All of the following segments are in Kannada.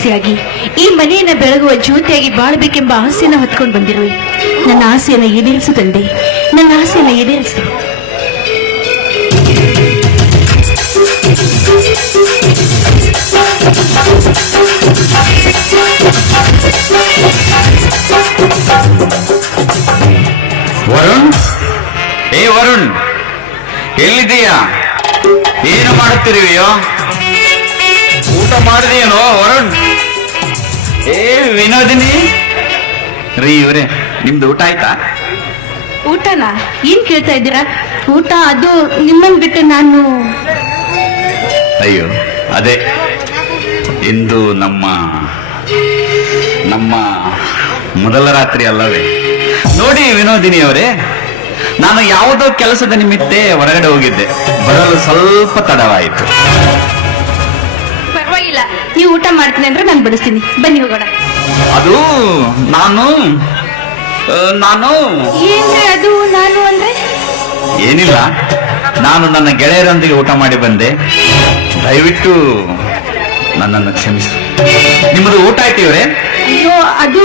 ಸೊಸೆಯಾಗಿ ಈ ಮನೆಯನ್ನ ಬೆಳಗುವ ಜ್ಯೋತಿಯಾಗಿ ಬಾಳ್ಬೇಕೆಂಬ ಆಸೆಯನ್ನು ಹೊತ್ಕೊಂಡು ಬಂದಿರುವೆ. ನನ್ನ ಆಸೆಯನ್ನು ಈಡೇರಿಸು ತಂದೆ, ನನ್ನ ಆಸೆಯನ್ನು ಈಡೇರಿಸು. ವರುಣ್, ಏ ವರುಣ್, ಎಲ್ಲಿದ್ದೀಯಾ? ಏನು ಮಾಡುತ್ತಿರುವೆಯೋ? ಊಟ ಮಾಡಿದೆಯೇನೋ ವರುಣ್? ಏ ವಿನೋದಿನಿ ರೀ, ಇವ್ರೆ ನಿಮ್ದು ಊಟ ಆಯ್ತಾ? ಊಟನಾ? ಏನ್ ಕೇಳ್ತಾ ಇದ್ದೀರಾ? ಊಟ ಅದು ನಿಮ್ಮನ್ ಬಿಟ್ಟು ನಾನು. ಅಯ್ಯೋ ಅದೇ, ಇಂದು ನಮ್ಮ ನಮ್ಮ ಮೊದಲ ರಾತ್ರಿ ಅಲ್ಲವೇ? ನೋಡಿ ವಿನೋದಿನಿ ಅವರೇ, ನಾನು ಯಾವುದೋ ಕೆಲಸದ ನಿಮಿತ್ತ ಹೊರಗಡೆ ಹೋಗಿದ್ದೆ, ಬರಲು ಸ್ವಲ್ಪ ತಡವಾಯಿತು. ಪರವಾಗಿಲ್ಲ, ನೀವು ಊಟ ಮಾಡ್ತೀನಿ ಅಂದ್ರೆ ನಾನು ಬಡಿಸ್ತೀನಿ, ಬನ್ನಿ ಹೋಗೋಣ. ಅದು ನಾನು ಏನ್ರಿ ಅದು ನಾನು ಅಂದ್ರೆ? ಏನಿಲ್ಲ, ನಾನು ನನ್ನ ಗೆಳೆಯರೊಂದಿಗೆ ಊಟ ಮಾಡಿ ಬಂದೆ. ದಯವಿಟ್ಟು ನನ್ನನ್ನು ಕ್ಷಮಿಸು. ನಿಮ್ಮದು ಊಟ ಆಯ್ತು ಇವರೇ? ಅಯ್ಯೋ, ಅದು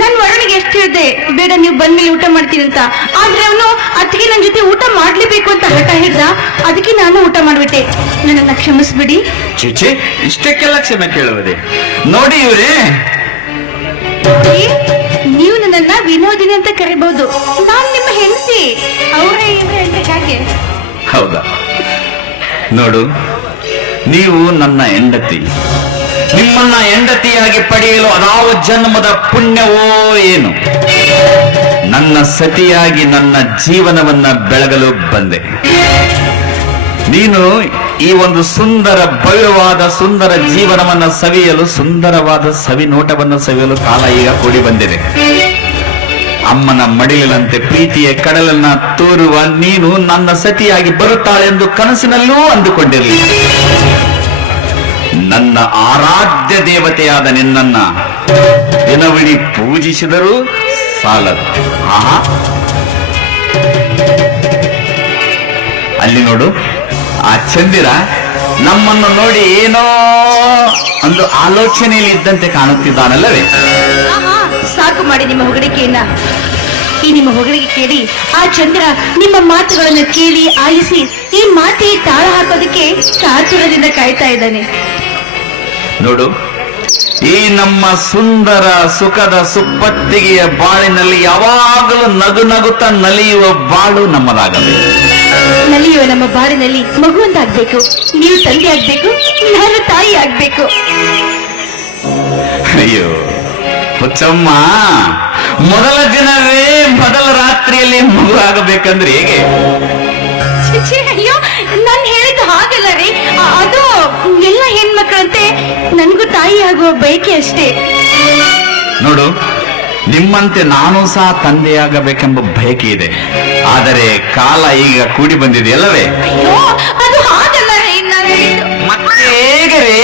ನಾನು ವರುಣಿಗೆ ಎಷ್ಟು ಹೇಳಿದೆ ಬೇಡ ನೀವು ಬಂದ್ಮೇಲೆ ಊಟ ಮಾಡ್ತೀನಿ ಅಂತ, ಆದ್ರೆ ಅವನು ಅದಕ್ಕೆ ನನ್ನ ಜೊತೆ ಊಟ ಮಾಡ್ಲೇಬೇಕು ಅಂತ ಹಠ ಹಿಡ್ದ, ಅದಕ್ಕೆ ನಾನು ಊಟ ಮಾಡ್ಬಿಟ್ಟೆ. ನನ್ನನ್ನ ಕ್ಷಮಿಸ್ಬಿಡಿ. ಚೀಚೆ, ಇಷ್ಟಕ್ಕೆಲ್ಲ ಕ್ಷಮೆ ಕೇಳುವುದೇ? ನೋಡಿ ಇವರೇ, ನೀವು ನನ್ನನ್ನ ವಿನೋದಿನಿ ಅಂತ ಕರಿಬಹುದು, ನಾನು ನಿಮ್ಮ ಹೆಂಡತಿ. ಅವರೇ ಇವ್ರೆ ಅಂತ ಹಾಗೆ. ಹೌದಾ? ನೋಡು, ನೀವು ನನ್ನ ಹೆಂಡತಿ. ನಿಮ್ಮನ್ನ ಹೆಂಡತಿಯಾಗಿ ಪಡೆಯಲು ಅದಾವ ಜನ್ಮದ ಪುಣ್ಯವೋ ಏನು? ನನ್ನ ಸತಿಯಾಗಿ ನನ್ನ ಜೀವನವನ್ನ ಬೆಳಗಲು ಬಂದೆ. ನೀನು ಈ ಒಂದು ಸುಂದರ ಭವ್ಯವಾದ ಸುಂದರ ಜೀವನವನ್ನ ಸವಿಯಲು, ಸುಂದರವಾದ ಸವಿ ನೋಟವನ್ನು ಸವಿಯಲು ಕಾಲ ಈಗ ಕೂಡಿ ಬಂದಿದೆ. ಅಮ್ಮನ ಮಡಿಲಿನಂತೆ ಪ್ರೀತಿಯ ಕಡಲನ್ನ ತೋರುವ ನೀನು ನನ್ನ ಸತಿಯಾಗಿ ಬರುತ್ತಾಳೆಂದು ಕನಸಿನಲ್ಲೂ ಅಂದುಕೊಂಡಿರಲಿ. ನನ್ನ ಆರಾಧ್ಯ ದೇವತೆಯಾದ ನಿನ್ನನ್ನ ದಿನವಿಡೀ ಪೂಜಿಸಿದರೂ ಸಾಲದು. ಅಲ್ಲಿ ನೋಡು, ಆ ಚಂದಿರ ನಮ್ಮನ್ನು ನೋಡಿ ಏನೋ ಒಂದು ಆಲೋಚನೆಯಲ್ಲಿ ಇದ್ದಂತೆ ಕಾಣುತ್ತಿದ್ದಾನಲ್ಲವೇ? ಸಾಕು ಮಾಡಿ ನಿಮ್ಮ ಹೊಗಳಿಕೆಯನ್ನ. ಈ ನಿಮ್ಮ ಹೊಗಳಿಗೆ ಕೇಳಿ ಆ ಚಂದ್ರ ನಿಮ್ಮ ಮಾತುಗಳನ್ನು ಕೇಳಿ ಆಲಿಸಿ ಈ ಮಾತಿಗೆ ತಾಳ ಹಾಕೋದಕ್ಕೆ ಕಾತುರದಿಂದ ಕಾಯ್ತಾ ಇದ್ದಾನೆ. ನೋಡು, ಈ ನಮ್ಮ ಸುಂದರ ಸುಖದ ಸುಪ್ಪತ್ತಿಗೆಯ ಬಾಳಿನಲ್ಲಿ ಯಾವಾಗಲೂ ನಗು ನಗುತ್ತಾ ನಲಿಯುವ ಬಾಳು ನಮ್ಮದಾಗಬೇಕು. ನಲಿಯುವ ನಮ್ಮ ಬಾಳಿನಲ್ಲಿ ಮಗುವಂತಾಗ್ಬೇಕು. ನೀವು ತಂದೆ ಆಗ್ಬೇಕು, ನಾನು ತಾಯಿ ಆಗ್ಬೇಕು. ಅಯ್ಯೋ ಹುಚ್ಚಮ್ಮ, ಮೊದಲ ದಿನವೇ ಮೊದಲ ರಾತ್ರಿಯಲ್ಲಿ ಮಗು ಆಗಬೇಕಂದ್ರೆ ಹೇಗೆ? ಅಯ್ಯೋ, ನಾನು ಹೇಳಿದ್ದು ಹಾಗಲ್ಲ ರೀ. ಅದು ಎಲ್ಲ ಹೆಣ್ಮಕ್ಳಂತೆ ನನ್ಗೂ ತಾಯಿ ಆಗುವ ಬಯಕೆ ಅಷ್ಟೇ. ನೋಡು, ನಿಮ್ಮಂತೆ ನಾನು ಸಹ ತಂದೆಯಾಗಬೇಕೆಂಬ ಬಯಕೆ ಇದೆ. ಆದರೆ ಕಾಲ ಈಗ ಕೂಡಿ ಬಂದಿದೆ ಅಲ್ಲವೇ? ಅಯ್ಯೋ, ಅದು ಹಾಗಲ್ಲ ರೀ. ನಾನು ಹೇಳಿದ್ದು ಮತ್ತೆ ಹೇಗೆ ರೀ?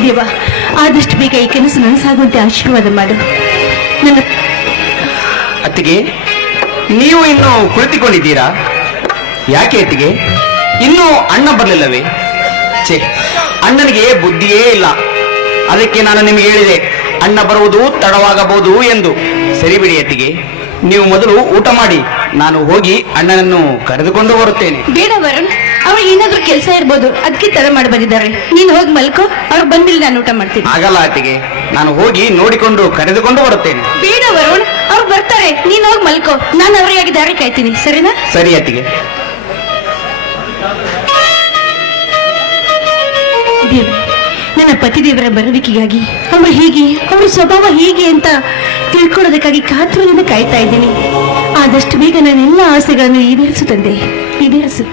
ದೇವ, ಆದಷ್ಟು ಬೇಗ ಈ ಕನಸು ನನಸಾಗುವಂತೆ ಆಶೀರ್ವಾದ ಮಾಡು. ನನ್ನ ಅತ್ತಿಗೆ, ನೀವು ಇನ್ನು ಕುಳಿತುಕೊಂಡಿದ್ದೀರಾ? ಯಾಕೆ ಅತ್ತಿಗೆ, ಇನ್ನೂ ಅಣ್ಣ ಬರಲಿಲ್ಲವೇ? ಛೇ, ಅಣ್ಣನಿಗೆ ಬುದ್ಧಿಯೇ ಇಲ್ಲ. ಅದಕ್ಕೆ ನಾನು ನಿಮಗೆ ಹೇಳಿದೆ, ಅಣ್ಣ ಬರುವುದು ತಡವಾಗಬಹುದು ಎಂದು. ಸರಿ ಬಿಡಿ ಅತ್ತಿಗೆ, ನೀವು ಮೊದಲು ಊಟ ಮಾಡಿ, ನಾನು ಹೋಗಿ ಅಣ್ಣನನ್ನು ಕರೆದುಕೊಂಡು ಬರುತ್ತೇನೆ. ಬೇಡ ವರುಣ್, ಅವ್ರು ಏನಾದ್ರೂ ಕೆಲಸ ಇರ್ಬೋದು, ಅದಕ್ಕೆ ತಡ ಮಾಡಿ ಬಂದಿದ್ದಾರೆ. ನೀನು ಹೋಗಿ ಮಲ್ಕೋ, ಅವ್ರು ಬಂದಿಲ್ಲ, ನಾನು ಊಟ ಮಾಡ್ತೀನಿ. ಆಗಲ್ಲ ಅತ್ತಿಗೆ, ನಾನು ಹೋಗಿ ನೋಡಿಕೊಂಡು ಕರೆದುಕೊಂಡು ಬರುತ್ತೇನೆ. ಬೇಡ ವರುಣ್, ಅವ್ರು ಬರ್ತಾರೆ, ನೀನು ಹೋಗಿ ಮಲ್ಕೋ, ನಾನು ಅವರಿಗಾಗಿ ದಾರಿ ಕಾಯ್ತೀನಿ. ಸರಿನಾ? ಸರಿ ಅತ್ತಿಗೆ. ದೇವ, ನನ್ನ ಪತಿದೇವರ ಬರುವಿಕೆಗಾಗಿ ಅವರು ಹೀಗೆ, ಅವರ ಸ್ವಭಾವ ಹೀಗೆ ಅಂತ ತಿಳ್ಕೊಳ್ಳೋದಕ್ಕಾಗಿ ಕಾತುರದಿಂದ ಕಾಯ್ತಾ ಇದ್ದೀನಿ. ಆದಷ್ಟು ಬೇಗ ನನ್ನೆಲ್ಲ ಆಸೆಗಳನ್ನು ಈಡೇರಿಸು ತಂದೆ, ಈಡೇರಿಸು.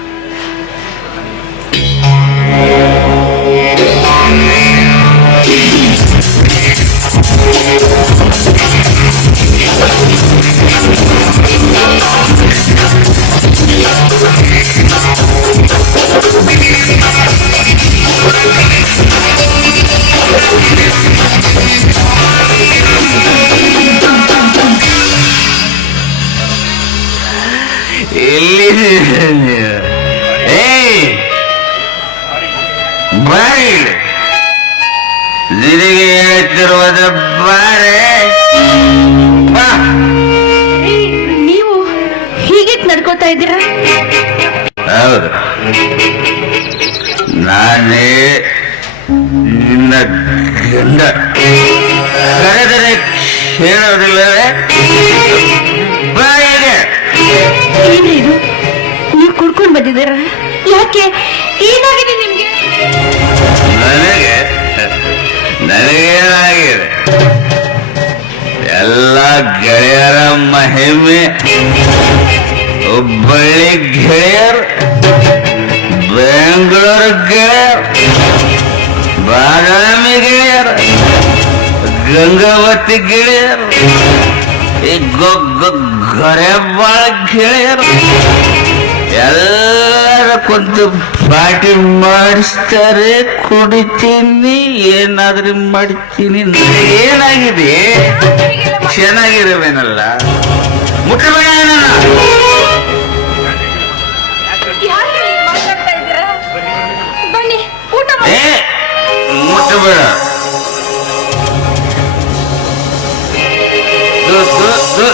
ಎಲ್ಲಿ ಬಾರಿ, ನಿನಗೆ ಹೇಳ್ತಿರುವುದ ಬಾರೆ. ಬಾ. ನೀವು ಹೀಗೆ ನಡ್ಕೋತಾ ಇದ್ದೀರಾ? ಹೌದು, ನಾನೇ ನಿನ್ನ ಗಂಡ. ಕರೆದರೆ ಕೇಳೋದಿಲ್ಲವೇ? ಬಾಯಿಗೆ ಏನಿದು, ನೀವು ಕುಡ್ಕೊಂಡು ಬಂದಿದ್ದೀರ? ಯಾಕೆ, ಏನಾಗಿದೆ ನಿಮ್ಗೆ? ನನಗೇನಾಗಿದೆ? ಎಲ್ಲ ಗೆಳೆಯರ ಮಹಿಮೆ. ಹುಬ್ಬಳ್ಳಿ ಗೆಳೆಯರು, ಬೆಂಗಳೂರು ಗೆಳೆಯರು, ಬಾದಾಮಿ ಗೆಳೆಯರು, ಗಂಗಾವತಿ ಗೆಳೆಯರು, ಗರೆಬಾಳ ಗೆಳೆಯರು ಎಲ್ಲರ ಕುಂತು ಪಾರ್ಟಿ ಮಾಡಿಸ್ತಾರೆ. ಕುಡಿತೀನಿ, ಏನಾದ್ರೂ ಮಾಡ್ತೀನಿ. ಏನಾಗಿದೆ? ಚೆನ್ನಾಗಿರುವೇನಲ್ಲ. ಮುಟ್ಟಬೇಡ ನನ್ನ. ಬನ್ನಿ, ಊಟ ಮಾಡಿ. ಮುಟ್ಟಬೇಡ. ದು